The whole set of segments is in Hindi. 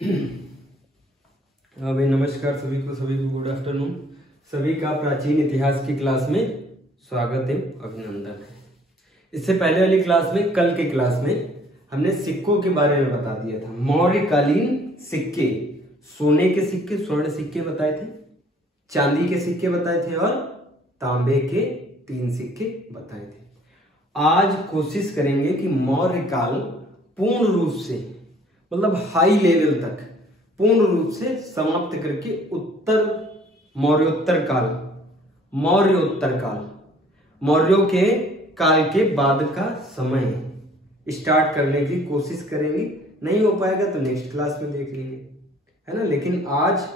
हाँ भाई, नमस्कार सभी को गुड आफ्टरनून। सभी का प्राचीन इतिहास की क्लास में स्वागत है, अभिनंदन है। इससे पहले वाली क्लास में, कल के क्लास में हमने सिक्कों के बारे में बता दिया था। मौर्यकालीन सिक्के, सोने के सिक्के, स्वर्ण सिक्के बताए थे, चांदी के सिक्के बताए थे और तांबे के 3 सिक्के बताए थे। आज कोशिश करेंगे कि मौर्यकाल पूर्ण रूप से, मतलब हाई लेवल तक पूर्ण रूप से समाप्त करके मौर्योत्तर काल, मौर्यों के काल के बाद का समय स्टार्ट करने की कोशिश करेंगे। नहीं हो पाएगा तो नेक्स्ट क्लास में देख लेंगे, है ना। लेकिन आज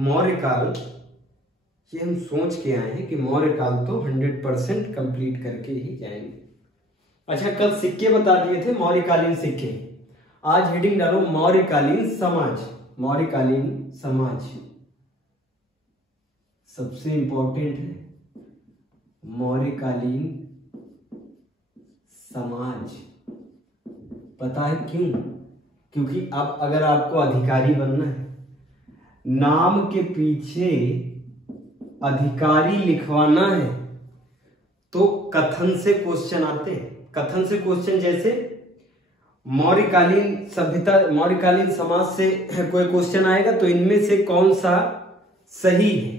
मौर्यकाल, ये हम सोच के आए हैं कि मौर्यकाल तो 100% कंप्लीट करके ही जाएंगे। अच्छा, कल सिक्के बता दिए थे, मौर्यकालीन सिक्के। आज हेडिंग डालो मौर्यकालीन समाज। मौर्यकालीन समाज सबसे इंपॉर्टेंट है। मौर्यकालीन समाज, पता है क्यों? क्योंकि अब अगर आपको अधिकारी बनना है, नाम के पीछे अधिकारी लिखवाना है, तो कथन से क्वेश्चन आते हैं। कथन से क्वेश्चन जैसे मौर्यकालीन सभ्यता, मौर्यकालीन समाज से कोई क्वेश्चन आएगा तो इनमें से कौन सा सही है,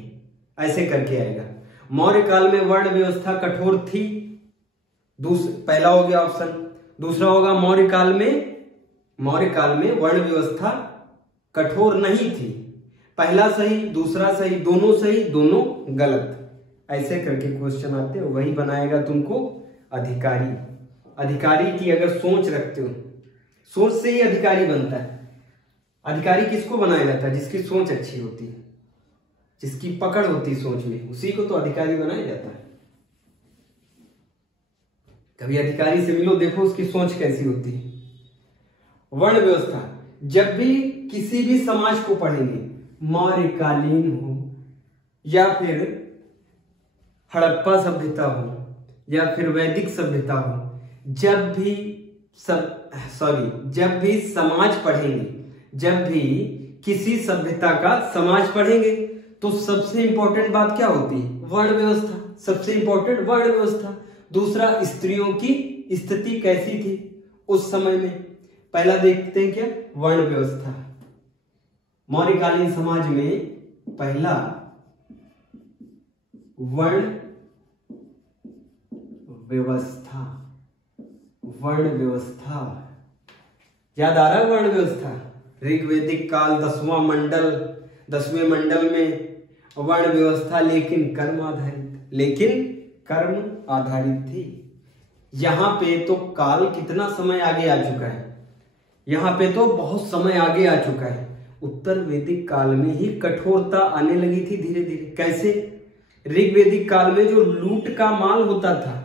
ऐसे करके आएगा। मौर्यकाल में वर्ण व्यवस्था कठोर थी, पहला हो गया ऑप्शन। दूसरा होगा मौर्यकाल में वर्ण व्यवस्था कठोर नहीं थी। पहला सही, दूसरा सही, दोनों गलत, ऐसे करके क्वेश्चन आते हैं। वही बनाएगा तुमको अधिकारी। अधिकारी की अगर सोच रखते हो, सोच से ही अधिकारी बनता है। अधिकारी किसको बनाया जाता है? जिसकी सोच अच्छी होती है, जिसकी पकड़ होती है सोच में, उसी को तो अधिकारी बनाया जाता है। कभी अधिकारी से मिलो, देखो उसकी सोच कैसी होती है। वर्ण व्यवस्था, जब भी किसी भी समाज को पढ़ेंगे, मौर्यकालीन हो या फिर हड़प्पा सभ्यता हो या फिर वैदिक सभ्यता हो, जब भी समाज पढ़ेंगे, जब भी किसी सभ्यता का समाज पढ़ेंगे, तो सबसे इंपॉर्टेंट बात क्या होती है? वर्ण व्यवस्था। सबसे इंपॉर्टेंट वर्ण व्यवस्था। दूसरा, स्त्रियों की स्थिति कैसी थी उस समय में। पहला देखते हैं क्या? वर्ण व्यवस्था। मौर्यकालीन समाज में पहला वर्ण व्यवस्था। वर्ण व्यवस्था याद आ रहा है? वर्ण व्यवस्था ऋग्वेदिक काल, 10वें मंडल में वर्ण व्यवस्था, लेकिन कर्म आधारित थी। यहां पे तो काल कितना समय आगे आ चुका है, यहां पे तो बहुत समय आगे आ चुका है। उत्तर वैदिक काल में ही कठोरता आने लगी थी धीरे धीरे। कैसे? ऋग्वेदिक काल में जो लूट का माल होता था,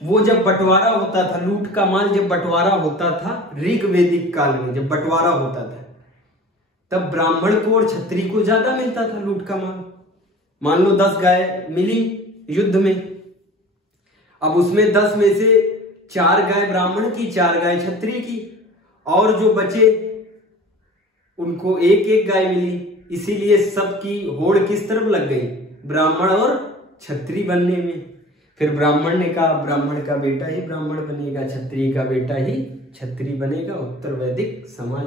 वो जब बंटवारा होता था, लूट का माल जब बंटवारा होता था, ऋग्वेदिक काल में जब बंटवारा होता था, तब ब्राह्मण को और क्षत्रिय को ज्यादा मिलता था लूट का माल। मान लो 10 गाय मिली युद्ध में, अब उसमें 10 में से 4 गाय ब्राह्मण की, 4 गाय क्षत्रिय की, और जो बचे उनको 1-1 गाय मिली। इसीलिए सबकी होड़ किस तरफ लग गई? ब्राह्मण और क्षत्रिय बनने में। फिर ब्राह्मण ने कहा ब्राह्मण का बेटा ही ब्राह्मण बनेगा, क्षत्रिय का बेटा ही क्षत्रिय बनेगा। उत्तर वैदिक समाज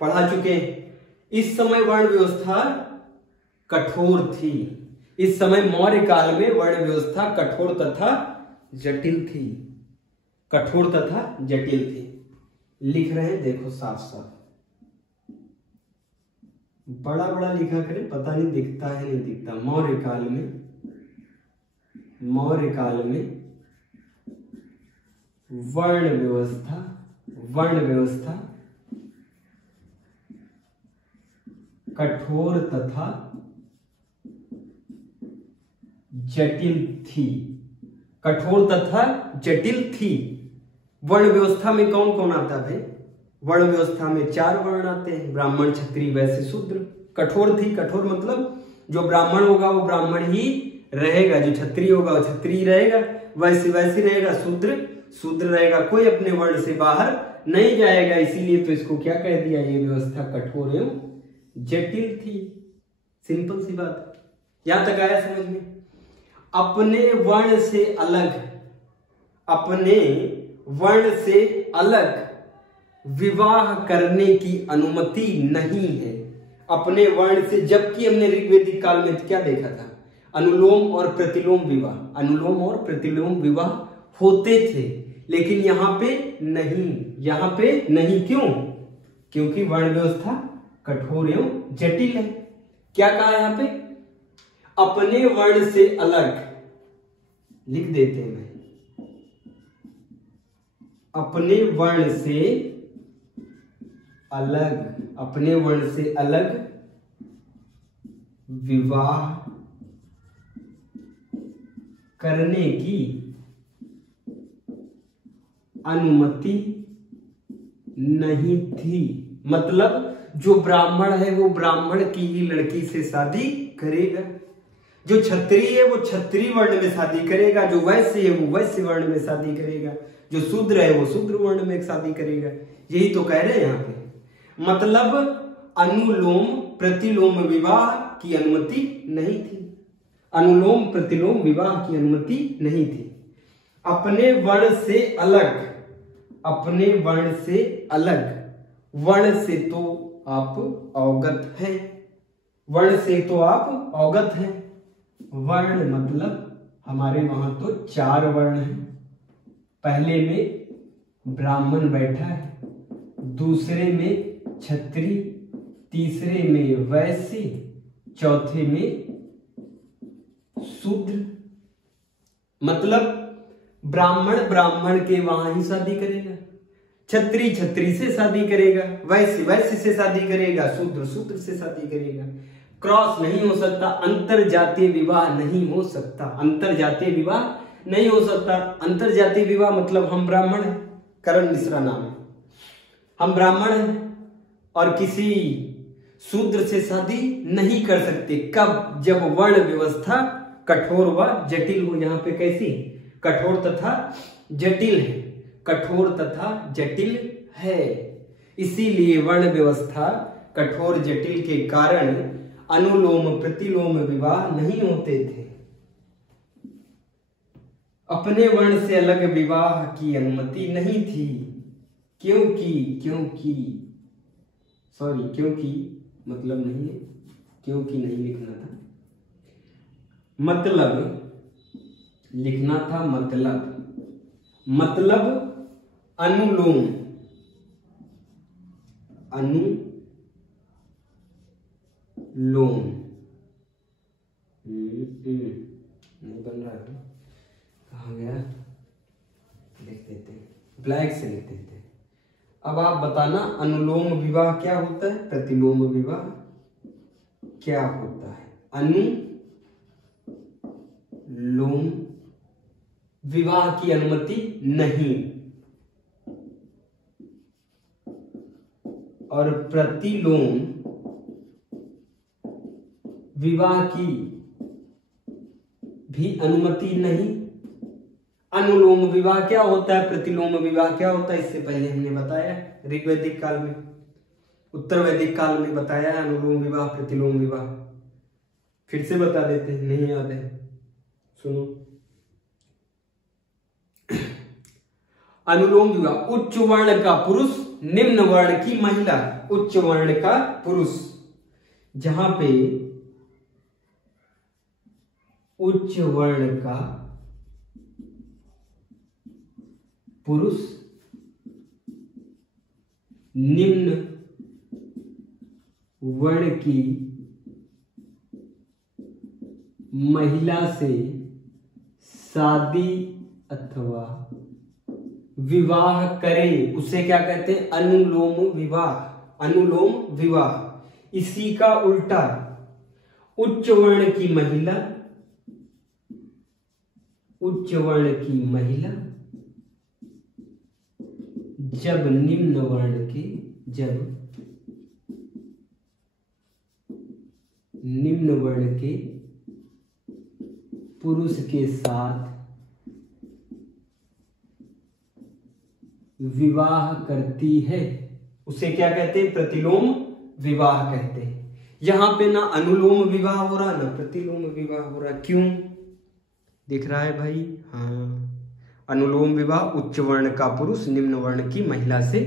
पढ़ा चुके हैं। इस समय वर्ण व्यवस्था कठोर थी। इस समय मौर्य काल में वर्ण व्यवस्था कठोर तथा जटिल थी। कठोर तथा जटिल थी। लिख रहे हैं, देखो साफ साफ, बड़ा बड़ा लिखा करें, पता नहीं दिखता है नहीं दिखता। मौर्य काल में वर्ण व्यवस्था कठोर तथा जटिल थी। कठोर तथा जटिल थी। वर्ण व्यवस्था में कौन कौन आता है? वर्ण व्यवस्था में 4 वर्ण आते हैं, ब्राह्मण, क्षत्रिय, वैश्य, शूद्र। कठोर थी। कठोर मतलब जो ब्राह्मण होगा वो ब्राह्मण ही रहेगा, जो क्षत्रिय होगा वो क्षत्रिय रहेगा, वैश्य रहेगा, शूद्र रहेगा। कोई अपने वर्ण से बाहर नहीं जाएगा, इसीलिए तो इसको क्या कह दिया, ये व्यवस्था कठोर एवं जटिल थी। सिंपल सी बात, यहां तक आया समझ में। अपने वर्ण से अलग, अपने वर्ण से अलग विवाह करने की अनुमति नहीं है। अपने वर्ण से, जबकि हमने ऋग्वेदिक काल में क्या देखा था, अनुलोम और प्रतिलोम विवाह, अनुलोम और प्रतिलोम विवाह होते थे, लेकिन यहां पे नहीं, यहां पे नहीं। क्यों? क्योंकि वर्ण व्यवस्था कठोर एवं जटिल है। क्या कहा यहां पे? अपने वर्ण से अलग, लिख देते हैं, अपने वर्ण से अलग, अपने वर्ण से अलग विवाह करने की अनुमति नहीं थी। मतलब जो ब्राह्मण है वो ब्राह्मण की ही लड़की से शादी करेगा, जो क्षत्रिय है वो क्षत्रिय वर्ण में शादी करेगा, जो वैश्य है वो वैश्य वर्ण में शादी करेगा, जो शूद्र है वो शूद्र वर्ण में शादी करेगा। यही तो कह रहे हैं यहाँ पे। मतलब अनुलोम प्रतिलोम विवाह की अनुमति नहीं थी, अनुलोम प्रतिलोम विवाह की अनुमति नहीं थी। अपने वर्ण से अलग, अपने वर्ण से अलग, वर्ण से तो आप अवगत हैं, वर्ण से तो आप अवगत हैं। वर्ण मतलब हमारे वहां तो 4 वर्ण हैं। पहले में ब्राह्मण बैठा है, दूसरे में क्षत्रिय, तीसरे में वैश्य, चौथे में शूद्र। मतलब ब्राह्मण ब्राह्मण के वहां ही शादी करेगा, क्षत्रिय क्षत्रिय से शादी करेगा, वैश्य वैश्य से शादी करेगा, शूद्र शूद्र से शादी करेगा। क्रॉस नहीं हो सकता, अंतर जातीय विवाह नहीं हो सकता, अंतर जातीय विवाह नहीं हो सकता। अंतर जातीय विवाह मतलब हम ब्राह्मण हैं, करण मिश्रा नाम है, हम ब्राह्मण हैं और किसी शूद्र से शादी नहीं कर सकते। कब? जब वर्ण व्यवस्था कठोर व जटिल हो। यहाँ पे कैसी? कठोर तथा जटिल है, कठोर तथा जटिल है। इसीलिए वर्ण व्यवस्था कठोर जटिल के कारण अनुलोम प्रतिलोम विवाह नहीं होते थे। अपने वर्ण से अलग विवाह की अनुमति नहीं थी, क्योंकि मतलब नहीं है, क्योंकि नहीं लिखना था, मतलब लिखना था, मतलब अनुलोम नहीं बन रहा है, कहाँ गया? लिख देते हैं, ब्लैक से लिख देते हैं। अब आप बताना अनुलोम विवाह क्या होता है, प्रतिलोम विवाह क्या होता है। अनुलोम विवाह की अनुमति नहीं और प्रतिलोम विवाह की भी अनुमति नहीं। अनुलोम विवाह क्या होता है, प्रतिलोम विवाह क्या होता है, इससे पहले हमने बताया ऋग्वैदिक काल में, उत्तर वैदिक काल में बताया अनुलोम विवाह प्रतिलोम विवाह। फिर से बता देते हैं, नहीं याद है, सुनो। अनुलोम विवाह, उच्च वर्ण का पुरुष निम्न वर्ण की महिला, उच्च वर्ण का पुरुष, जहां पे उच्च वर्ण का पुरुष निम्न वर्ण की महिला से शादी अथवा विवाह करे, उसे क्या कहते हैं, अनुलोम विवाह, अनुलोम विवाह। इसी का उल्टा उच्च वर्ण की महिला, उच्च वर्ण की महिला जब निम्न वर्ण के, जब निम्न वर्ण के पुरुष के साथ विवाह करती है उसे क्या कहते हैं? प्रतिलोम विवाह कहते हैं। यहां पे ना अनुलोम विवाह हो रहा ना प्रतिलोम विवाह हो रहा। क्यों? दिख रहा है भाई? हाँ, अनुलोम विवाह उच्च वर्ण का पुरुष निम्न वर्ण की महिला से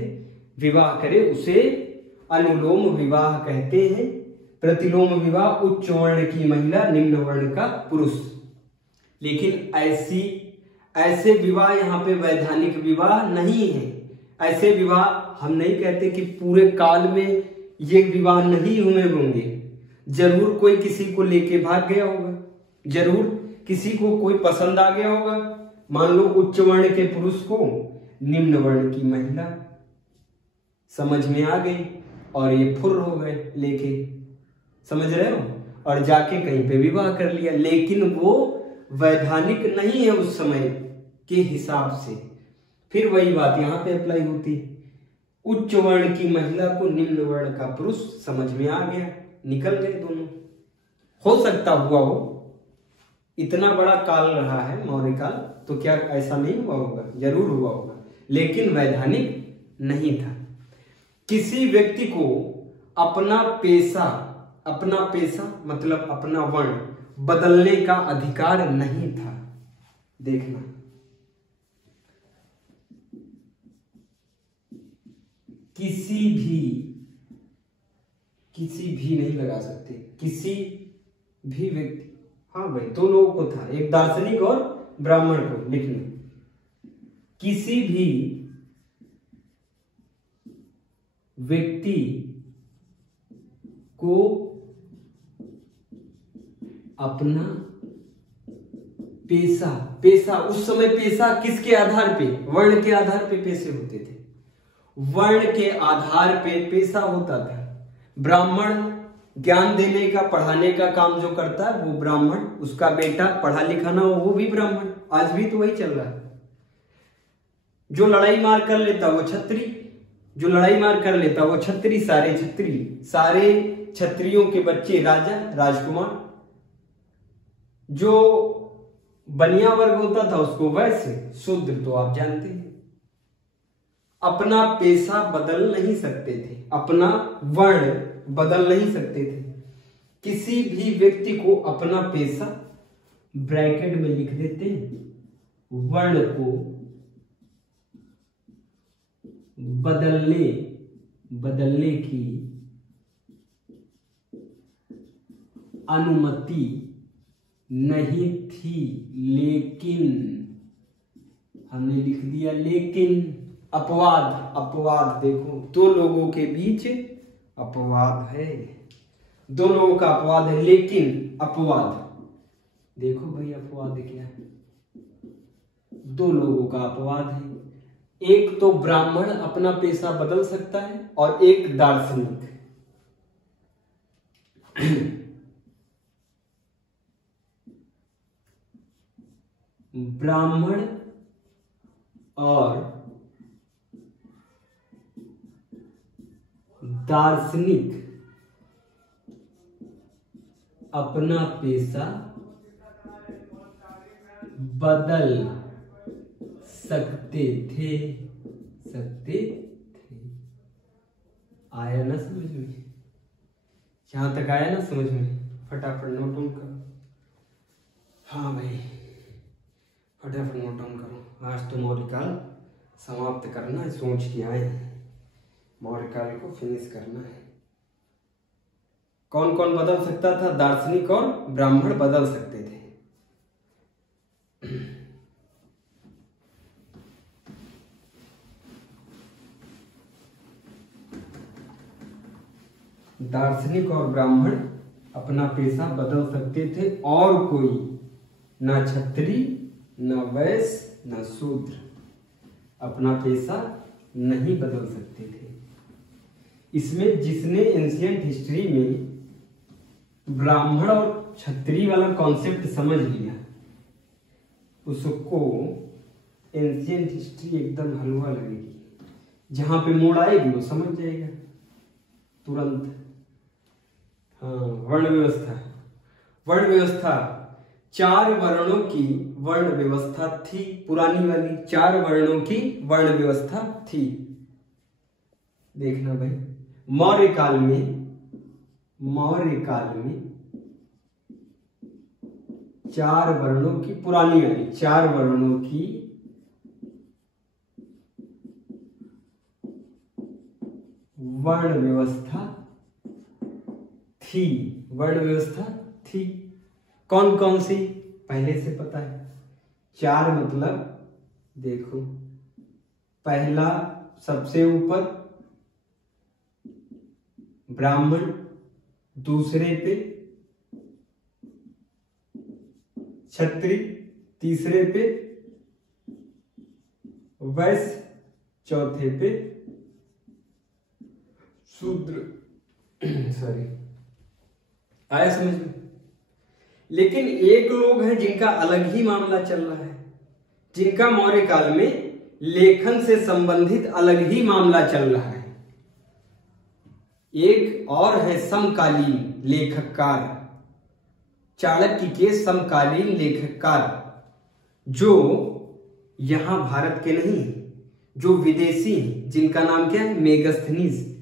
विवाह करे उसे अनुलोम विवाह कहते हैं। प्रतिलोम विवाह उच्च वर्ण की महिला निम्न वर्ण का पुरुष। लेकिन ऐसे विवाह यहाँ पे वैधानिक विवाह नहीं है। ऐसे विवाह हम नहीं कहते कि पूरे काल में ये विवाह नहीं हुए होंगे। जरूर कोई किसी को लेके भाग गया होगा, जरूर किसी को कोई पसंद आ गया होगा। मान लो उच्च वर्ण के पुरुष को निम्न वर्ण की महिला समझ में आ गई और ये फुर्र हो गए लेके, समझ रहे हो, और जाके कहीं पे विवाह कर लिया। लेकिन वो वैधानिक नहीं है उस समय के हिसाब से। फिर वही बात यहाँ पे अप्लाई होती है। उच्च वर्ण की महिला को निम्न वर्ण का पुरुष समझ में आ गया, निकल गए दोनों। हो सकता हुआ हो, इतना बड़ा काल रहा है मौर्य काल, तो क्या ऐसा नहीं हुआ होगा? जरूर हुआ होगा, लेकिन वैधानिक नहीं था। किसी व्यक्ति को अपना पेशा मतलब अपना वर्ण बदलने का अधिकार नहीं था। देखना, किसी भी नहीं लगा सकते, किसी भी व्यक्ति। हाँ भाई, दो लोगों को था, एक दार्शनिक और ब्राह्मण को लिखना। किसी भी व्यक्ति को अपना पेशा उस समय पेशा किसके आधार पे? वर्ण के आधार पे पेशे होते थे। वर्ण के आधार पे पेशा होता था। ब्राह्मण ज्ञान देने का, पढ़ाने का काम जो करता है वो ब्राह्मण, उसका बेटा पढ़ा लिखा ना हो वो भी ब्राह्मण। आज भी तो वही चल रहा है। जो लड़ाई मार कर लेता वो छत्री, जो लड़ाई मार कर लेता वो छत्री, सारे छत्रियों के बच्चे राजा राजकुमार। जो बनिया वर्ग होता था उसको वैश्य, शूद्र तो आप जानते हैं। अपना पेशा बदल नहीं सकते थे, अपना वर्ण बदल नहीं सकते थे। किसी भी व्यक्ति को अपना पेशा, ब्रैकेट में लिख देते हैं, वर्ण को बदलने की अनुमति नहीं थी। लेकिन हमने लिख दिया लेकिन। अपवाद देखो, दो लोगों के बीच अपवाद है, दो लोगों का अपवाद है, लेकिन अपवाद देखो भाई, अपवाद क्या है? दो लोगों का अपवाद है। एक तो ब्राह्मण अपना पेशा बदल सकता है और एक दार्शनिक। ब्राह्मण और दार्शनिक अपना पेशा बदल सकते थे। आया ना समझ में? यहां तक आया ना समझ में? फटाफट नोट डाउन करो। हाँ भाई, फटाफट नोट डाउन करो। आज तो मौर्य काल समाप्त करना है, सोच के आए हैं। मौर्य काल को फिनिश करना है। कौन कौन बदल सकता था? दार्शनिक और ब्राह्मण बदल सकते थे। दार्शनिक और ब्राह्मण अपना पेशा बदल सकते थे, और कोई ना छत्री, ना वैश्य, ना शूद्र अपना पेशा नहीं बदल सकते थे। इसमें जिसने एंशिएंट हिस्ट्री में ब्राह्मण और क्षत्रिय वाला कॉन्सेप्ट समझ लिया, उसको एंशिएंट हिस्ट्री एकदम हलवा लगेगी। जहां पे मोड़ आएगी वो समझ जाएगा तुरंत। हाँ, वर्ण व्यवस्था 4 वर्णों की वर्ण व्यवस्था थी, पुरानी वाली 4 वर्णों की वर्ण व्यवस्था थी। देखना भाई, मौर्य काल में 4 वर्णों की, पुरानी वाली 4 वर्णों की वर्ण व्यवस्था थी। कौन कौन सी पहले से पता है। 4 मतलब देखो, पहला सबसे ऊपर ब्राह्मण, दूसरे पे क्षत्रिय, तीसरे पे वैश्य, चौथे पे शूद्र। सॉरी, आया समझ में। लेकिन एक लोग हैं जिनका अलग ही मामला चल रहा है, जिनका मौर्य काल में लेखन से संबंधित अलग ही मामला चल रहा है। एक और है समकालीन लेखककार, चाणक्य के समकालीन लेखककार, जो यहां भारत के नहीं, जो विदेशी हैं, जिनका नाम क्या है, मेगस्थनीज।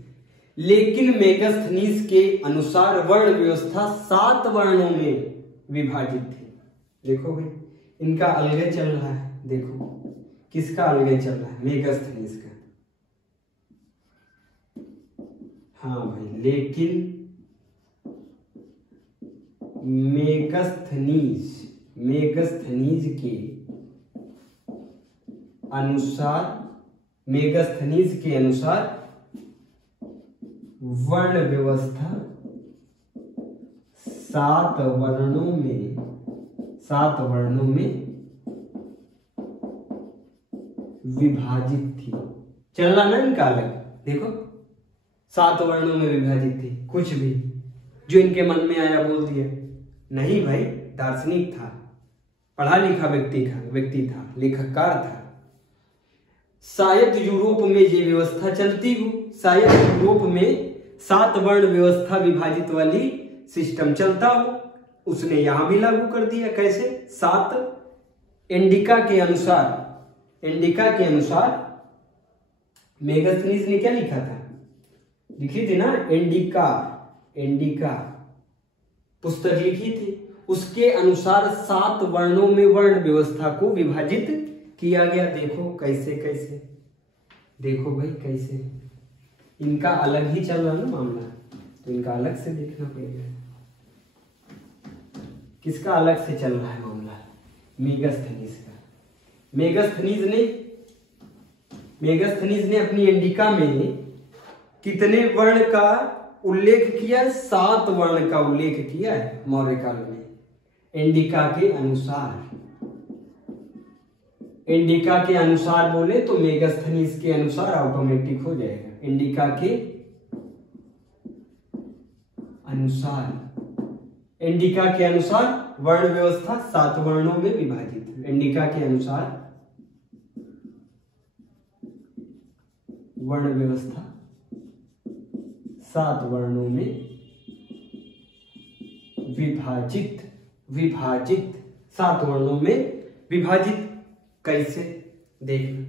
लेकिन मेगस्थनीज के अनुसार वर्ण व्यवस्था 7 वर्णों में विभाजित थी। देखो भाई, इनका अलग चल रहा है। देखो किसका अलग चल रहा है, मेगस्थनीज का। हाँ भाई, लेकिन मेगस्थनीज के अनुसार वर्ण व्यवस्था 7 वर्णों में विभाजित थी। चल रहा ना इनका अलग। देखो 7 वर्णों में विभाजित थी। कुछ भी जो इनके मन में आया बोल दिया। नहीं भाई, दार्शनिक था, पढ़ा लिखा व्यक्ति था, लेखककार था। शायद यूरोप में ये व्यवस्था चलती हो, शायद यूरोप में 7 वर्ण व्यवस्था विभाजित वाली सिस्टम चलता हो, उसने यहां भी लागू कर दिया। कैसे? 7 इंडिका के अनुसार मेगस्थनीज ने क्या लिखा था, लिखी थी ना, इंडिका पुस्तक लिखी थी। उसके अनुसार 7 वर्णों में वर्ण व्यवस्था को विभाजित किया गया। देखो कैसे, देखो भाई कैसे, इनका अलग ही चल रहा है ना मामला, तो इनका अलग से देखना पड़ेगा। किसका अलग से चल रहा है मामला? मेगस्थनीज का। मेगस्थनीज ने अपनी इंडिका में कितने वर्ण का उल्लेख किया? 7 वर्ण का उल्लेख किया है मौर्य काल में। इंडिका के अनुसार बोले तो मेगस्थनीज के अनुसार ऑटोमेटिक हो जाएगा। इंडिका के अनुसार वर्ण व्यवस्था 7 वर्णों में विभाजित है। इंडिका के अनुसार वर्ण व्यवस्था 7 वर्णों में विभाजित 7 वर्णों में विभाजित। कैसे? देखना,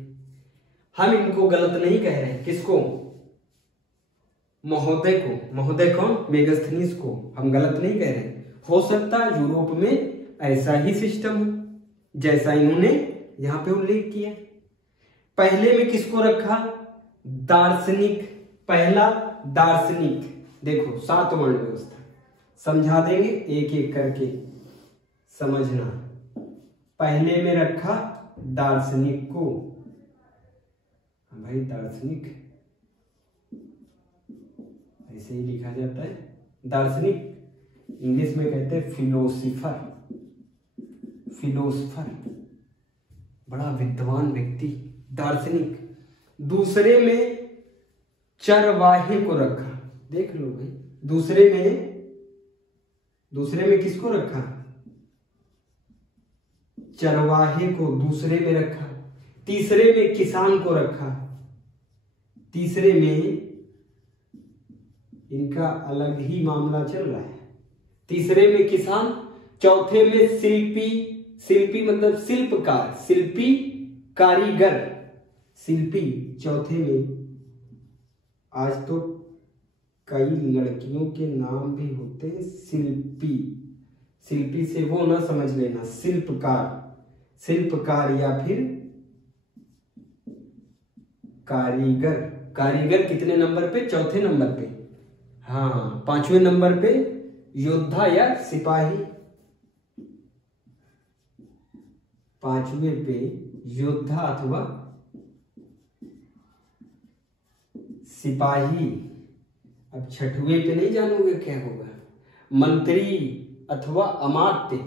हम इनको गलत नहीं कह रहे हैं। किसको? महोदय कौन? मेगस्थनीज को हम गलत नहीं कह रहे। हो सकता है यूरोप में ऐसा ही सिस्टम हो जैसा इन्होंने यहां पे उल्लेख किया। पहले में किसको रखा? दार्शनिक। पहला दार्शनिक। देखो 7 वर्ण व्यवस्था समझा देंगे एक एक करके, समझना। पहले में रखा दार्शनिक को। भाई दार्शनिक ऐसे ही लिखा जाता है। दार्शनिक इंग्लिश में कहते हैं फिलोसफर, बड़ा विद्वान व्यक्ति, दार्शनिक। दूसरे में चरवाहे को रखा। देख लो भाई, दूसरे में किसको रखा? चरवाहे को दूसरे में रखा। तीसरे में किसान को रखा। तीसरे में इनका अलग ही मामला चल रहा है। तीसरे में किसान, चौथे में शिल्पी, शिल्पी मतलब शिल्पकार, शिल्पी कारीगर, शिल्पी चौथे में। आज तो कई लड़कियों के नाम भी होते हैं शिल्पी, शिल्पी से वो ना समझ लेना, शिल्पकार, शिल्पकार या फिर कारीगर। कारीगर कितने नंबर पे? चौथे नंबर पे। हाँ, पांचवें नंबर पे योद्धा या सिपाही, पांचवें पे योद्धा अथवा सिपाही। अब छठवें पे नहीं जानोगे क्या होगा? मंत्री अथवा अमात्य।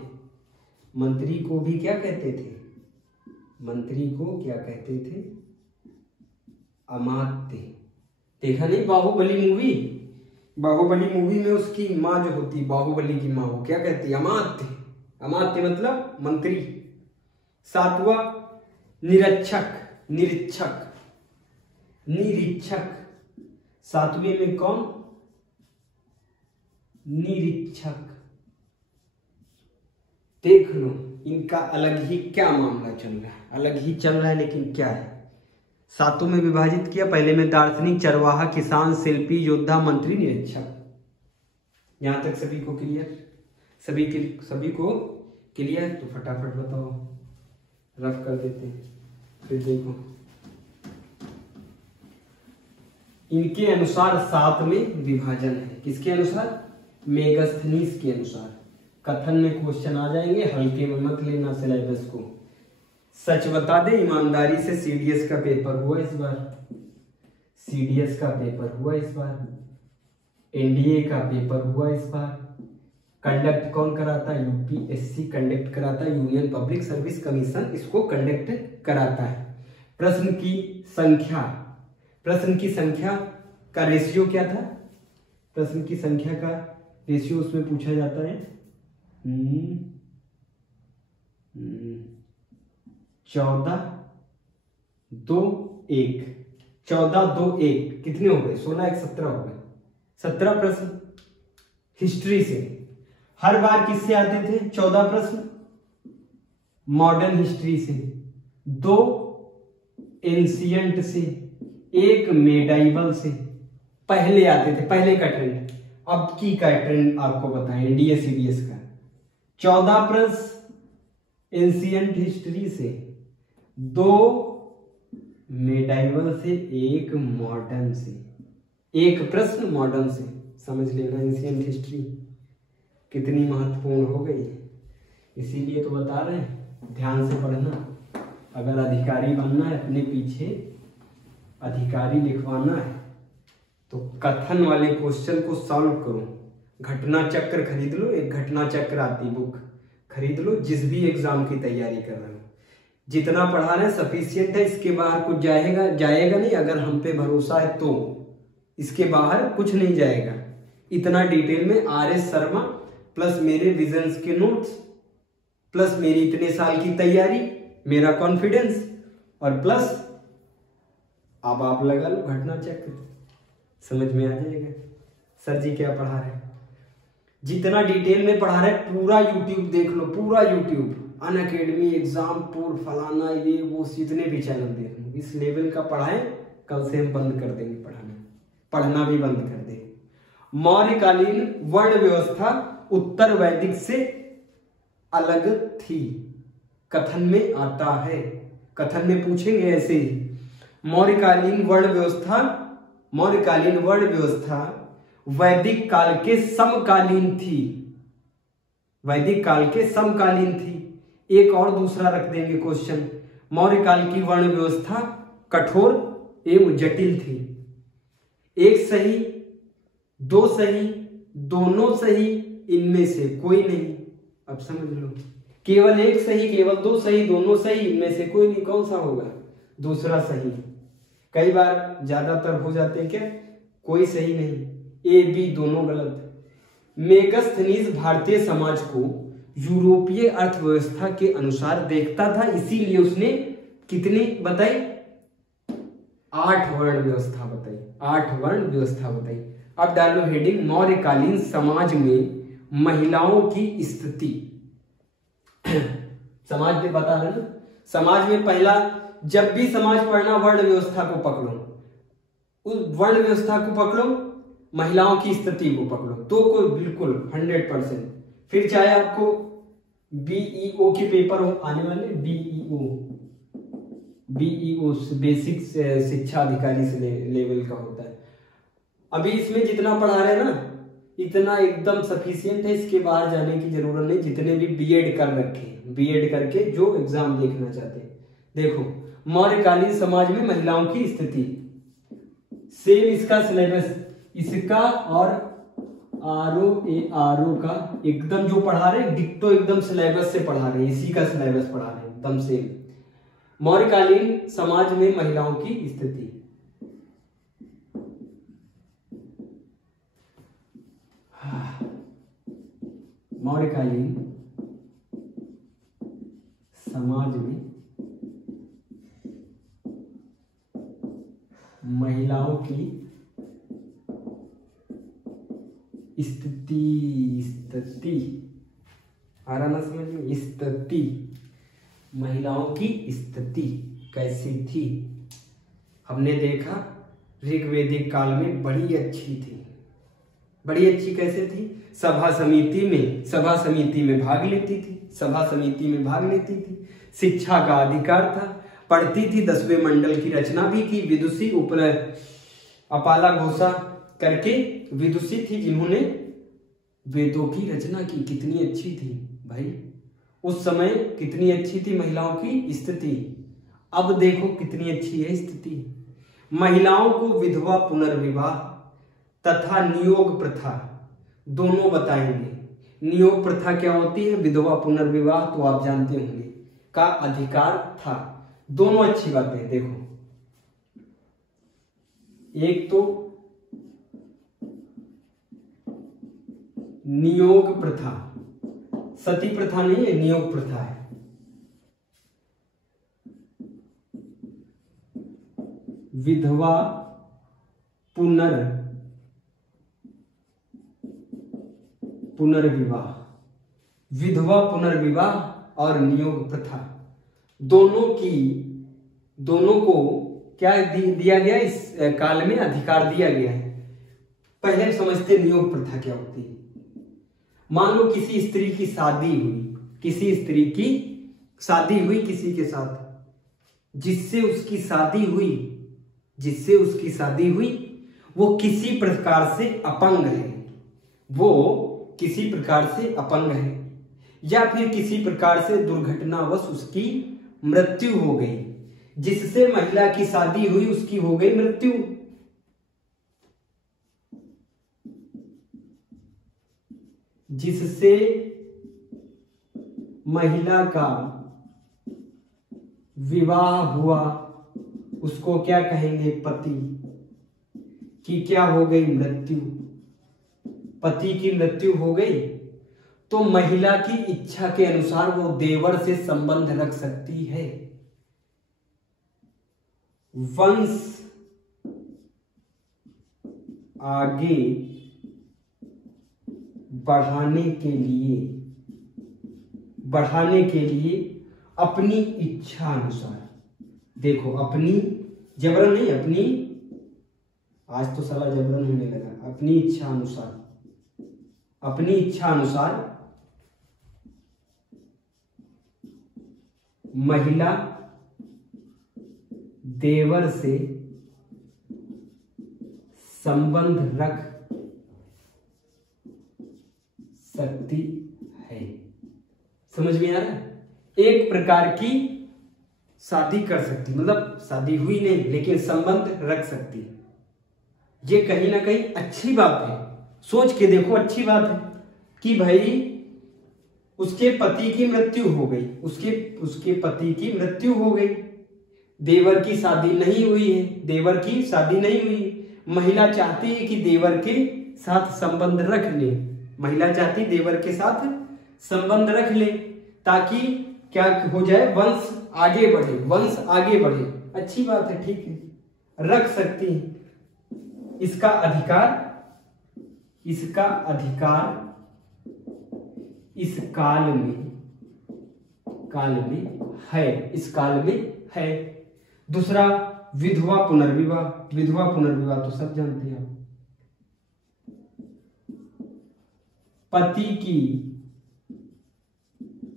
मंत्री को भी क्या कहते थे? मंत्री को क्या कहते थे? अमात्य। देखा नहीं बाहुबली मूवी? बाहुबली मूवी में उसकी माँ जो होती, बाहुबली की माँ, वो क्या कहती? अमात्य। अमात्य मतलब मंत्री। सातवां निरीक्षक, निरीक्षक, निरीक्षक। सातवें में कौन? निरीक्षक। देख लो इनका अलग ही क्या मामला चल रहा है, अलग ही चल रहा है, लेकिन क्या है? सातों में विभाजित किया। पहले में दार्शनिक, चरवाहा, किसान, शिल्पी, योद्धा, मंत्री, निरीक्षक। यहां तक सभी को क्लियर? सभी को क्लियर? तो फटाफट बताओ, रफ कर देते हैं। फिर देखो इनके अनुसार 7 में विभाजन है। किसके अनुसार? मेगास्थनीज के अनुसार। कथन में क्वेश्चन आ जाएंगे, हल्के में मत लेना सिलेबस को। सच बता दे ईमानदारी से, सीडीएस का पेपर हुआ इस बार, सीडीएस का पेपर हुआ इस बार, एनडीए का पेपर हुआ इस बार। कंडक्ट कौन कराता है? यूपीएससी कंडक्ट कराता है, यूनियन पब्लिक सर्विस कमीशन इसको कंडक्ट कराता है। प्रश्न की संख्या, प्रश्न की संख्या का रेशियो क्या था? प्रश्न की संख्या का रेशियो उसमें पूछा जाता है 14:2:1। 14:2:1 कितने हो गए? 16 1 17 हो गए। 17 प्रश्न हिस्ट्री से। हर बार किससे आते थे? 14 प्रश्न मॉडर्न हिस्ट्री से, 2 एंशियंट से, 1 मेडाइवल से। पहले आते थे, पहले का ट्रेंड। अब की का ट्रेंड आपको बताएं, एनडीए सीडीएस का। 14 प्रश्न एंशियंट हिस्ट्री से, 2 मेडाइवल से, 1 मॉडर्न से। 1 प्रश्न मॉडर्न से। समझ लेना एंशियंट हिस्ट्री कितनी महत्वपूर्ण हो गई है। इसीलिए तो बता रहे हैं ध्यान से पढ़ना। अगर अधिकारी बनना है, अपने पीछे अधिकारी लिखवाना है, तो कथन वाले क्वेश्चन को सॉल्व करो। घटना चक्र खरीद लो, एक घटना चक्र आती बुक खरीद लो, जिस भी एग्जाम की तैयारी कर रहे हो। जितना पढ़ा रहे हैं सफिशियंट है, इसके बाहर कुछ जाएगा नहीं। अगर हम पे भरोसा है तो इसके बाहर कुछ नहीं जाएगा। इतना डिटेल में आर.एस. शर्मा प्लस मेरे विजन्स के नोट्स प्लस मेरी इतने साल की तैयारी, मेरा कॉन्फिडेंस, और प्लस अब आप लगा लो घटना चक्र, समझ में आ जाएगा सर जी क्या पढ़ा रहे हैं। जितना डिटेल में पढ़ा रहे पूरा यूट्यूब देख लो, पूरा यूट्यूब, अनअकैडमी, एग्जामपुर, फलाना, ये वो, जितने भी चैनल देख लो। इस लेवल का पढ़ाएं, कल से हम बंद कर देंगे पढ़ना भी बंद कर देंगे। मौर्यकालीन वर्ण व्यवस्था उत्तर वैदिक से अलग थी। कथन में आता है, कथन में पूछेंगे ऐसे ही। मौर्यकालीन वर्ण व्यवस्था वैदिक काल के समकालीन थी। वैदिक काल के समकालीन थी। एक और दूसरा रख देंगे क्वेश्चन। मौर्यकाल की वर्ण व्यवस्था कठोर एवं जटिल थी। एक सही, दो सही, दोनों सही, इनमें से कोई नहीं। अब समझ लो, केवल एक सही, केवल दो सही, दोनों सही, इनमें से कोई नहीं। कौन सा होगा? दूसरा सही। कई बार ज्यादातर हो जाते हैं क्या, कोई सही नहीं, ए बी दोनों गलत। मेगास्थनीज भारतीय समाज को यूरोपीय अर्थव्यवस्था के अनुसार देखता था, इसीलिए उसने कितनी बताई? 8 वर्ण व्यवस्था बताई। 8 वर्ण व्यवस्था बताई। अब डालो हेडिंग, मौर्यकालीन समाज में महिलाओं की स्थिति। समाज में बता रहे ना, समाज में पहला, जब भी समाज पढ़ना वर्ण व्यवस्था को पकड़ो, उस वर्ण व्यवस्था को पकड़ो, महिलाओं की स्थिति को पकड़ो, तो कोई बिल्कुल 100%। फिर चाहे आपको बीईओ के पेपर हो आने वाले, बीईओ बेसिक शिक्षा अधिकारी से लेवल का होता है। अभी इसमें जितना पढ़ा रहे हैं ना, इतना एकदम सफिशियंट है, इसके बाहर जाने की जरूरत नहीं। जितने भी बीएड कर रखे, बीएड करके जो एग्जाम देखना चाहते हैं, देखो मौर्यकालीन समाज में महिलाओं की स्थिति, सेम इसका सिलेबस, इसका और आरओ का एकदम जो पढ़ा रहे डिक्टो एकदम सिलेबस से पढ़ा रहे, इसी का सिलेबस पढ़ा रहे एकदम सेम। मौर्यकालीन समाज में महिलाओं की स्थिति, मौर्यकालीन समाज में महिलाओं की स्थिति आ रहा ना समझ में, स्थिति, महिलाओं की स्थिति कैसी थी। हमने देखा ऋग्वेदिक काल में बड़ी अच्छी थी। बड़ी अच्छी कैसे थी? सभा समिति में भाग लेती थी, सभा समिति में भाग लेती थी, शिक्षा का अधिकार था, पढ़ती थी, 10वें मंडल की रचना भी की, विदुषी अपाला घोषा करके विदुषी थी जिन्होंने वेदों की रचना की। कितनी अच्छी थी भाई, उस समय कितनी अच्छी थी महिलाओं की स्थिति। अब देखो कितनी अच्छी है स्थिति। महिलाओं को विधवा पुनर्विवाह तथा नियोग प्रथा दोनों बताएंगे। नियोग प्रथा क्या होती है, विधवा पुनर्विवाह तो आप जानते होंगे, का अधिकार था। दोनों अच्छी बातें देखो, एक तो नियोग प्रथा, सती प्रथा नहीं है, नियोग प्रथा है। विधवा पुनर्विवाह, विधवा पुनर्विवाह और नियोग प्रथा दोनों को क्या दिया गया, इस काल में अधिकार दिया गया है। पहले समझते नियोग प्रथा क्या होती है। मान लो किसी स्त्री की शादी हुई, किसी स्त्री की शादी हुई किसी के साथ, जिससे उसकी शादी हुई वो किसी प्रकार से अपंग है, वो किसी प्रकार से अपंग है, या फिर किसी प्रकार से दुर्घटनावश उसकी मृत्यु हो गई, जिससे महिला की शादी हुई उसकी हो गई मृत्यु। जिससे महिला का विवाह हुआ उसको क्या कहेंगे, पति की क्या हो गई मृत्यु, पति की मृत्यु हो गई, तो महिला की इच्छा के अनुसार वो देवर से संबंध रख सकती है। वंश आगे बढ़ाने के लिए अपनी इच्छा अनुसार, देखो अपनी जबरन नहीं, अपनी, आज तो साला जबरन होने लगा, अपनी इच्छा अनुसार महिला देवर से संबंध रख सकती है। समझ में आ रहा है? एक प्रकार की शादी कर सकती, मतलब शादी हुई नहीं लेकिन संबंध रख सकती। ये कहीं ना कहीं अच्छी बात है, सोच के देखो अच्छी बात है कि भाई उसके पति की मृत्यु हो गई, उसके पति की मृत्यु हो गई, देवर की शादी नहीं हुई है, देवर की शादी नहीं हुई, महिला चाहती है कि देवर के साथ संबंध रख ले, महिला चाहती देवर के साथ संबंध रख ले ताकि क्या हो जाए, वंश आगे बढ़े, अच्छी बात है, ठीक है, रख सकती है। इसका अधिकार इस काल में काल में है, इस काल में है। दूसरा विधवा पुनर्विवाह। विधवा पुनर्विवाह तो सब जानते हैं आप। पति की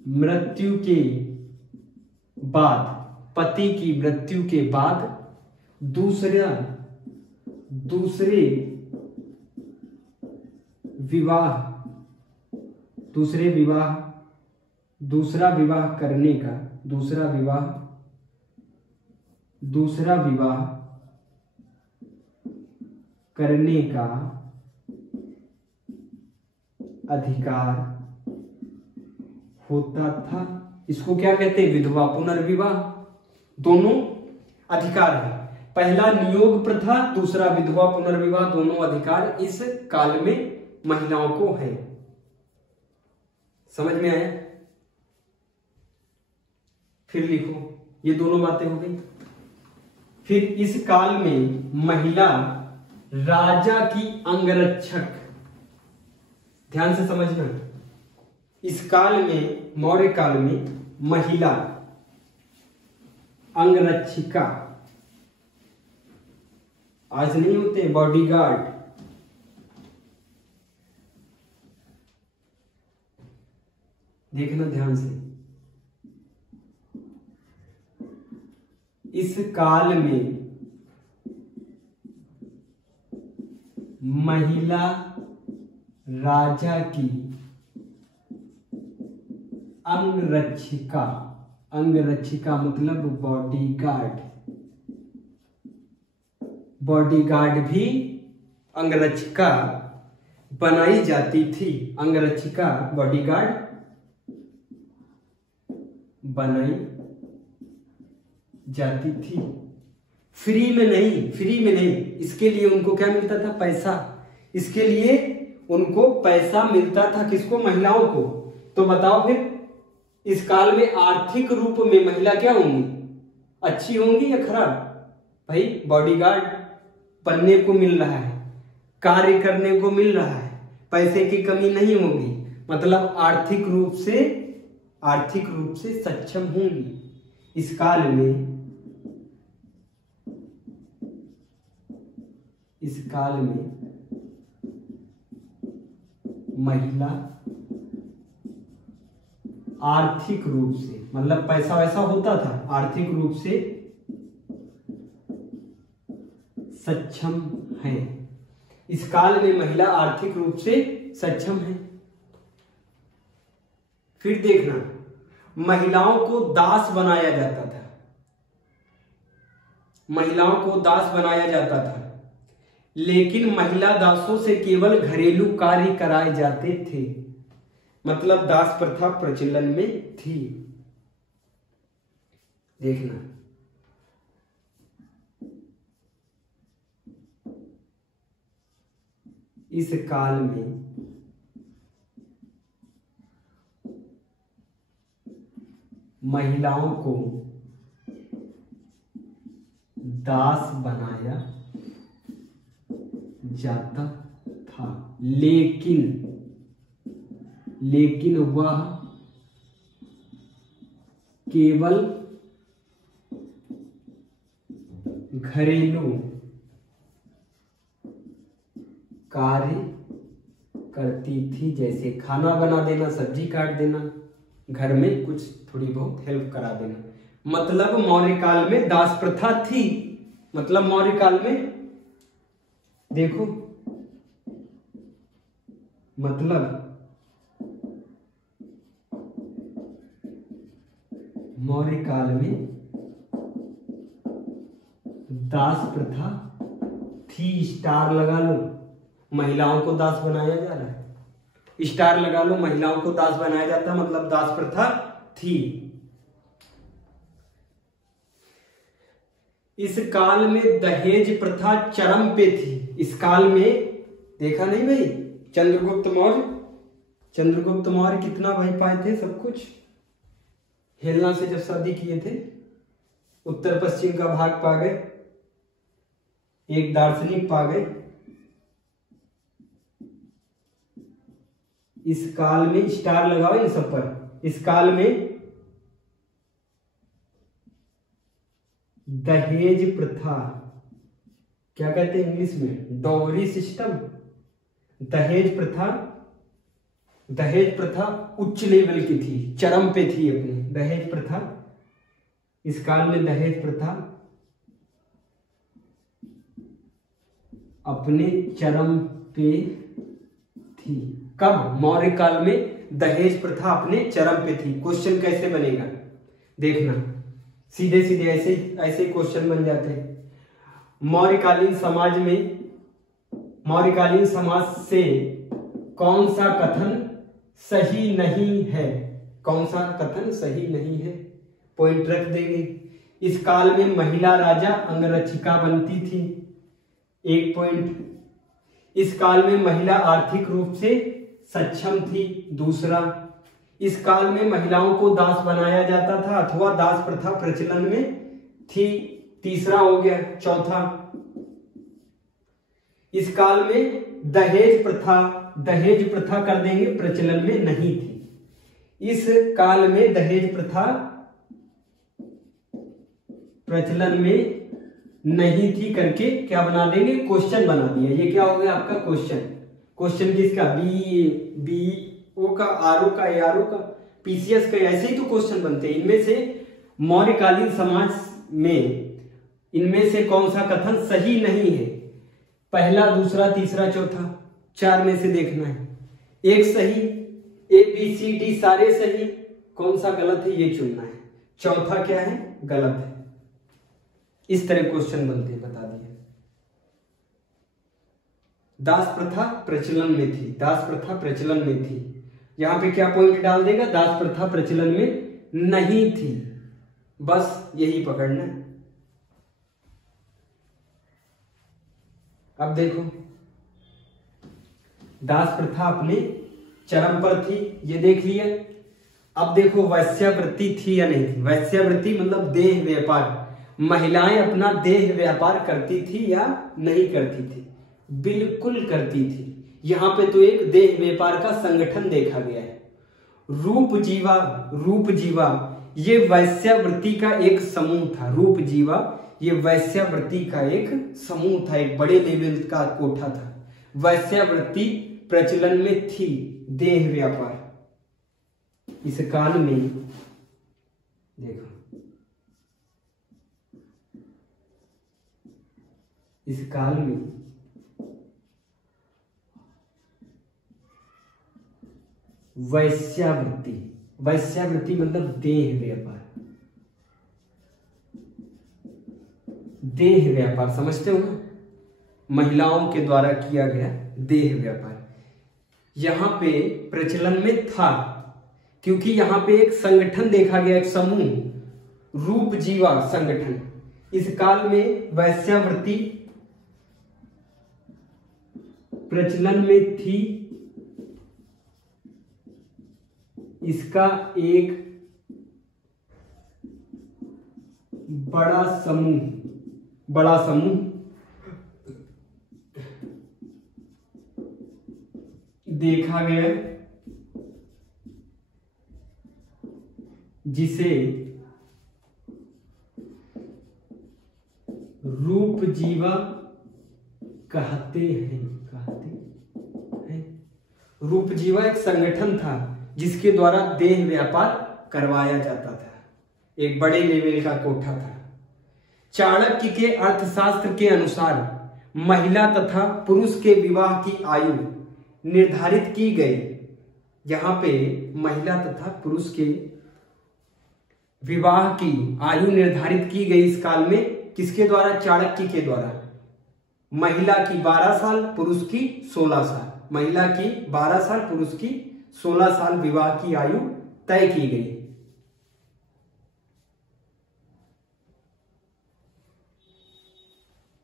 मृत्यु के बाद, पति की मृत्यु के बाद दूसरे दूसरा विवाह करने का, दूसरा विवाह करने का अधिकार होता था। इसको क्या कहते हैं? विधवा पुनर्विवाह। दोनों अधिकार है, पहला नियोग प्रथा, दूसरा विधवा पुनर्विवाह, दोनों अधिकार इस काल में महिलाओं को है। समझ में आया? फिर लिखो, ये दोनों बातें हो गई। फिर इस काल में महिला राजा की अंगरक्षक, ध्यान से समझना, इस काल में, मौर्य काल में महिला अंगरक्षिका, आज नहीं होते बॉडीगार्ड, देखना ध्यान से, इस काल में महिला राजा की अंगरक्षिका, अंगरक्षिका मतलब बॉडीगार्ड, बॉडीगार्ड भी अंगरक्षिका बनाई जाती थी। अंगरक्षिका बॉडीगार्ड बनाई जाती थी। फ्री में नहीं, इसके लिए उनको क्या मिलता था? पैसा। इसके लिए उनको पैसा मिलता था, किसको? महिलाओं को। तो बताओ फिर इस काल में आर्थिक रूप में महिला क्या होंगी? अच्छी होंगी या खराब? भाई बॉडीगार्ड बनने को मिल रहा है, कार्य करने को मिल रहा है, पैसे की कमी नहीं होगी, मतलब आर्थिक रूप से सक्षम होंगी। इस काल में महिला आर्थिक रूप से, मतलब पैसा वैसा होता था, आर्थिक रूप से सक्षम है। इस काल में महिला आर्थिक रूप से सक्षम है। फिर देखना, महिलाओं को दास बनाया जाता था, महिलाओं को दास बनाया जाता था, लेकिन महिला दासों से केवल घरेलू कार्य कराए जाते थे, मतलब दास प्रथा प्रचलन में थी। देखना, इस काल में महिलाओं को दास बनाया जाता था, लेकिन वह केवल घरेलू कार्य करती थी, जैसे खाना बना देना, सब्जी काट देना, घर में कुछ थोड़ी बहुत हेल्प करा देना। मतलब मौर्य काल में दास प्रथा थी, मतलब मौर्य काल में देखो, मतलब मौर्य काल में दास प्रथा थी। स्टार लगा लो, महिलाओं को दास बनाया जा रहा है, स्टार लगा लो, महिलाओं को दास बनाया जाता, मतलब दास प्रथा थी। इस काल में दहेज प्रथा चरम पे थी। इस काल में देखा नहीं भाई, चंद्रगुप्त मौर्य कितना भाई पाए थे, सब कुछ हेलना से जब शादी किए थे, उत्तर पश्चिम का भाग पा गए, एक दार्शनिक पा गए। इस काल में स्टार लगाओ इन सब पर। इस काल में प्रथा, क्या कहते हैं इंग्लिश में, डॉवरी सिस्टम। दहेज प्रथा, दहेज प्रथा उच्च लेवल की थी, चरम पे थी अपनी दहेज प्रथा। इस काल में दहेज प्रथा अपने चरम पे थी। कब? मौर्य काल में दहेज प्रथा अपने चरम पे थी। क्वेश्चन कैसे बनेगा देखना, सीधे सीधे ऐसे ऐसे क्वेश्चन बन जाते हैं। मौर्यकालीन समाज में, मौर्यकालीन समाज से कौन सा कथन सही नहीं है? कौन सा कथन सही नहीं है? पॉइंट रख देंगे। इस काल में महिला राजा अंगरक्षिका बनती थी, 1 पॉइंट। इस काल में महिला आर्थिक रूप से सक्षम थी, दूसरा। इस काल में महिलाओं को दास बनाया जाता था अथवा दास प्रथा प्रचलन में थी, तीसरा हो गया। चौथा, इस काल में दहेज प्रथा कर देंगे प्रचलन में नहीं थी। इस काल में दहेज प्रथा प्रचलन में नहीं थी करके क्या बना देंगे, क्वेश्चन बना दिया। ये क्या हो गया आपका क्वेश्चन। क्वेश्चन किसका? बी ओ का, आर ओ का, आर ओ का, पीसीएस का, ऐसे ही तो क्वेश्चन बनते हैं। इनमें से मौर्यकालीन समाज में इनमें से कौन सा कथन सही नहीं है? पहला, दूसरा, तीसरा, चौथा, 4 में से देखना है। एक सही, ए बी सी डी सारे सही, कौन सा गलत है ये चुनना है। चौथा क्या है? गलत है। इस तरह क्वेश्चन बनते, बता दिए। दास प्रथा प्रचलन में थी, दास प्रथा प्रचलन में थी। यहां पे क्या पॉइंट डाल देगा? दास प्रथा प्रचलन में नहीं थी, बस यही पकड़ना है। अब देखो, दास प्रथा अपने चरम पर थी, ये देख लिया। अब देखो वैश्यावृत्ति थी या नहीं थी। वैश्यावृत्ति मतलब देह व्यापार, महिलाएं अपना देह व्यापार करती थी या नहीं करती थी? बिल्कुल करती थी। यहां पे तो एक देह व्यापार का संगठन देखा गया है। रूप जीवा ये वैश्यावृत्ति का एक समूह था। रूप जीवा ये वैश्यावृत्ति का एक समूह था, एक बड़े लेवल का कोठा था। वैश्यावृत्ति प्रचलन में थी, देह व्यापार। इस काल में देखो, इस काल में वैश्यावृत्ति मतलब देह व्यापार। देह व्यापार समझते हो ना, महिलाओं के द्वारा किया गया देह व्यापार यहां पे प्रचलन में था, क्योंकि यहां पे एक संगठन देखा गया, एक समूह, रूप जीवा संगठन। इस काल में वैश्यावृत्ति प्रचलन में थी, इसका एक बड़ा समूह देखा गया, जिसे रूप जीवा कहते हैं। रूप जीवा एक संगठन था जिसके द्वारा देह व्यापार करवाया जाता था, एक बड़े लेवल का कोठा था। चाणक्य के अर्थशास्त्र के अनुसार महिला तथा पुरुष के विवाह की आयु निर्धारित की गई। यहां पे महिला तथा पुरुष के विवाह की आयु निर्धारित की गई इस काल में, किसके द्वारा? चाणक्य के द्वारा। महिला की 12 साल, पुरुष की 16 साल। महिला की 12 साल, पुरुष की 16 साल विवाह की आयु तय की गई।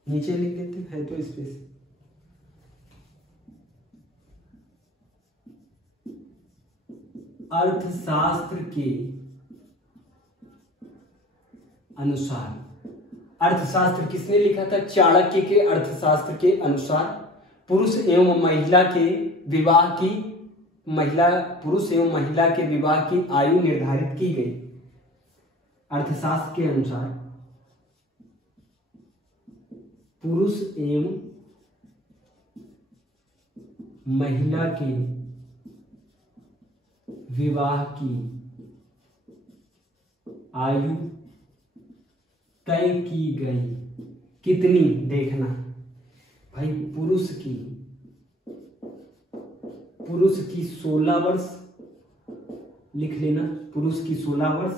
नीचे लिख देते हैं तो स्पेस। अर्थशास्त्र के अनुसार, अर्थशास्त्र किसने लिखा था? चाणक्य के अर्थशास्त्र के अनुसार पुरुष एवं महिला के विवाह की, पुरुष एवं महिला के विवाह की आयु निर्धारित की गई। अर्थशास्त्र के अनुसार पुरुष एवं महिला के विवाह की आयु तय की गई। कितनी? देखना भाई, पुरुष की 16 वर्ष, लिख लेना, पुरुष की 16 वर्ष,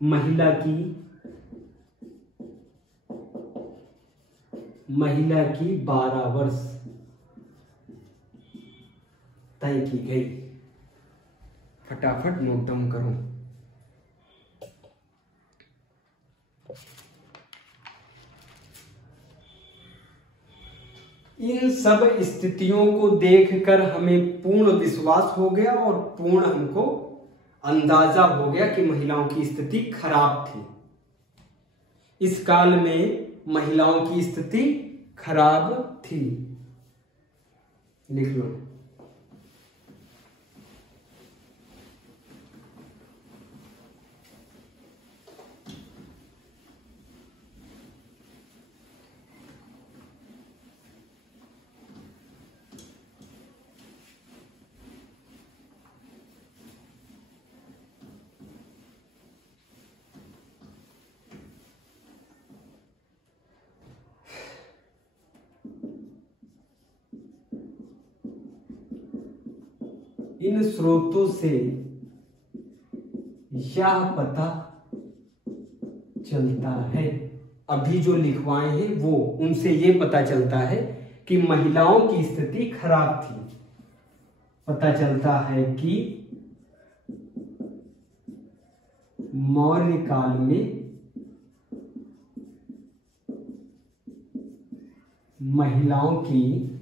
महिला की 12 वर्ष तय की गई। फटाफट नोट डाउन करो। इन सब स्थितियों को देखकर हमें पूर्ण विश्वास हो गया और पूर्ण हमको अंदाजा हो गया कि महिलाओं की स्थिति खराब थी। इस काल में महिलाओं की स्थिति खराब थी। लिख लो। इन स्रोतों से यह पता चलता है, अभी जो लिखवाए हैं वो, उनसे ये पता चलता है कि महिलाओं की स्थिति खराब थी। पता चलता है कि मौर्य काल में महिलाओं की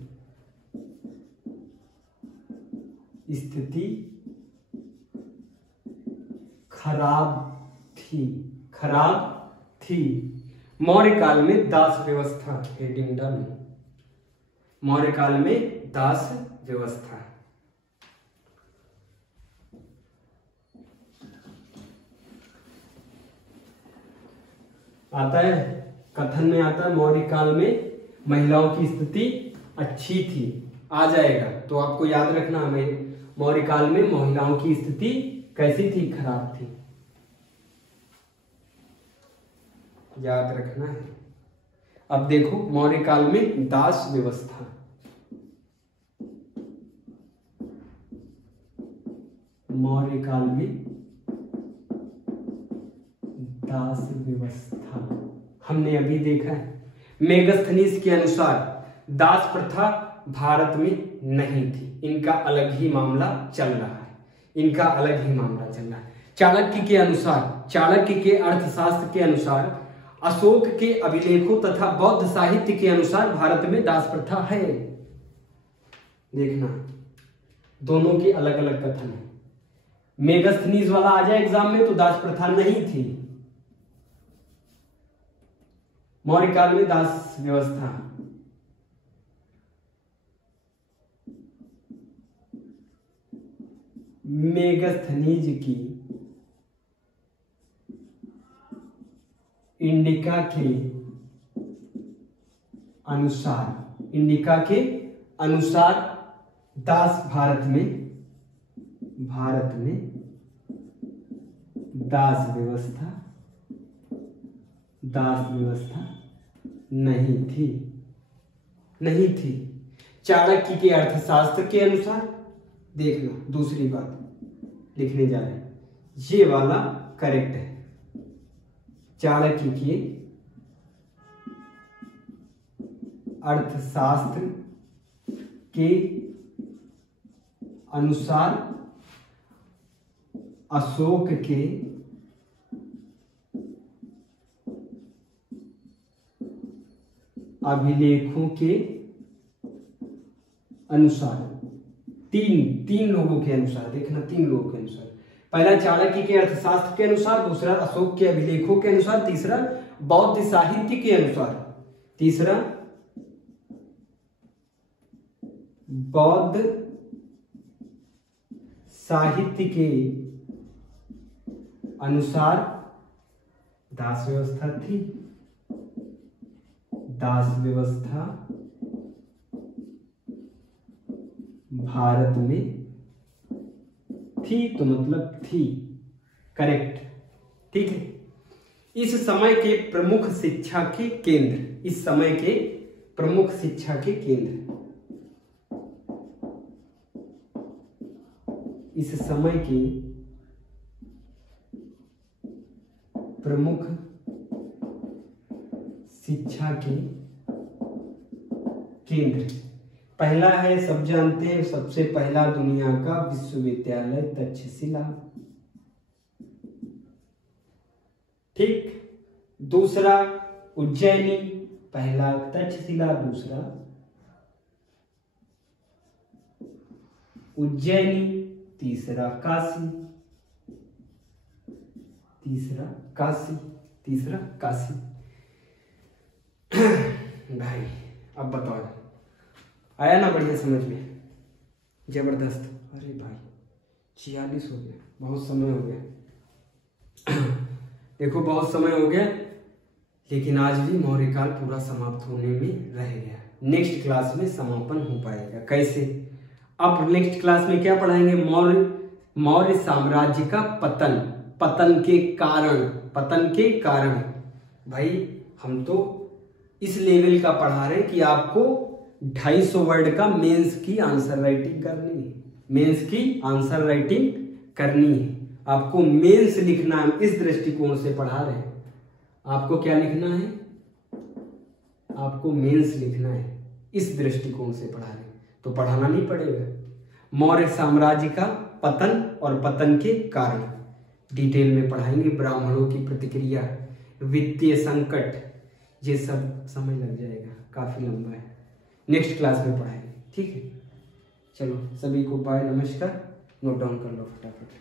स्थिति खराब थी। मौर्य काल में दास व्यवस्था, हेडिंग डालो, मौर्य काल में दास व्यवस्था। आता है, कथन में आता है मौर्य काल में महिलाओं की स्थिति अच्छी थी, आ जाएगा। तो आपको याद रखना, हमें मौर्य काल में महिलाओं की स्थिति कैसी थी? खराब थी, याद रखना है। अब देखो, मौर्य काल में दास व्यवस्था, मौर्य काल में दास व्यवस्था हमने अभी देखा है। मेगस्थनीज के अनुसार दास प्रथा भारत में नहीं थी, इनका अलग ही मामला चल रहा है, इनका अलग ही मामला चल रहा है। चाणक्य के अनुसार, चाणक्य के अर्थशास्त्र के अनुसार, अशोक के अभिलेखों तथा बौद्ध साहित्य के अनुसार भारत में दास प्रथा है। देखना, दोनों की अलग अलग कथन है। मेगस्थनीज वाला आ जाए एग्जाम में तो दास प्रथा नहीं थी, मौर्य काल में दास व्यवस्था। मेगस्थनीज की इंडिका के अनुसार दास भारत में दास व्यवस्था नहीं थी। चाणक्य के अर्थशास्त्र के अनुसार, देखना, दूसरी बात लिखने जा रहे हैं, ये वाला करेक्ट है। चाणक्य के अर्थशास्त्र के अनुसार अशोक के अभिलेखों के अनुसार, तीन लोगों के अनुसार, देखना, 3 लोगों के अनुसार। पहला चाणक्य के अर्थशास्त्र के अनुसार, दूसरा अशोक के अभिलेखों के अनुसार, तीसरा बौद्ध साहित्य के अनुसार, तीसरा बौद्ध साहित्य के अनुसार दास व्यवस्था थी। दास व्यवस्था भारत में थी, तो मतलब थी, करेक्ट। ठीक है। इस समय के प्रमुख शिक्षा के केंद्र, इस समय के प्रमुख शिक्षा के केंद्र, इस समय के प्रमुख शिक्षा के केंद्र, पहला है, सब जानते हैं, सबसे पहला दुनिया का विश्वविद्यालय तक्षशिला। ठीक। दूसरा उज्जैनी, पहला तक्षशिला, दूसरा उज्जैनी, तीसरा काशी, तीसरा काशी, तीसरा काशी। भाई अब बताओ, आया ना बढ़िया समझ में? जबरदस्त। अरे भाई 46 हो गया, बहुत समय हो गया। देखो बहुत समय हो गया, लेकिन आज भी मौर्यकाल पूरा समाप्त होने में रह गया। नेक्स्ट क्लास में समापन हो पाएगा। कैसे? अब नेक्स्ट क्लास में क्या पढ़ाएंगे? मौर्य साम्राज्य का पतन, पतन के कारण, पतन के कारण। भाई हम तो इस लेवल का पढ़ा रहे कि आपको 250 वर्ड का मेंस की आंसर राइटिंग करनी है, मेंस की आंसर राइटिंग करनी है। आपको मेंस लिखना है, इस दृष्टिकोण से पढ़ा रहे हैं। आपको क्या लिखना है? आपको मेंस लिखना है, इस दृष्टिकोण से पढ़ा रहे हैं, तो पढ़ाना नहीं पड़ेगा। मौर्य साम्राज्य का पतन और पतन के कारण डिटेल में पढ़ाएंगे। ब्राह्मणों की प्रतिक्रिया, वित्तीय संकट, ये सब समय लग जाएगा, काफी लंबा है। नेक्स्ट क्लास में पढ़ाएंगे। ठीक है, चलो सभी को बाय, नमस्कार। नोट डाउन कर लो फटाफट।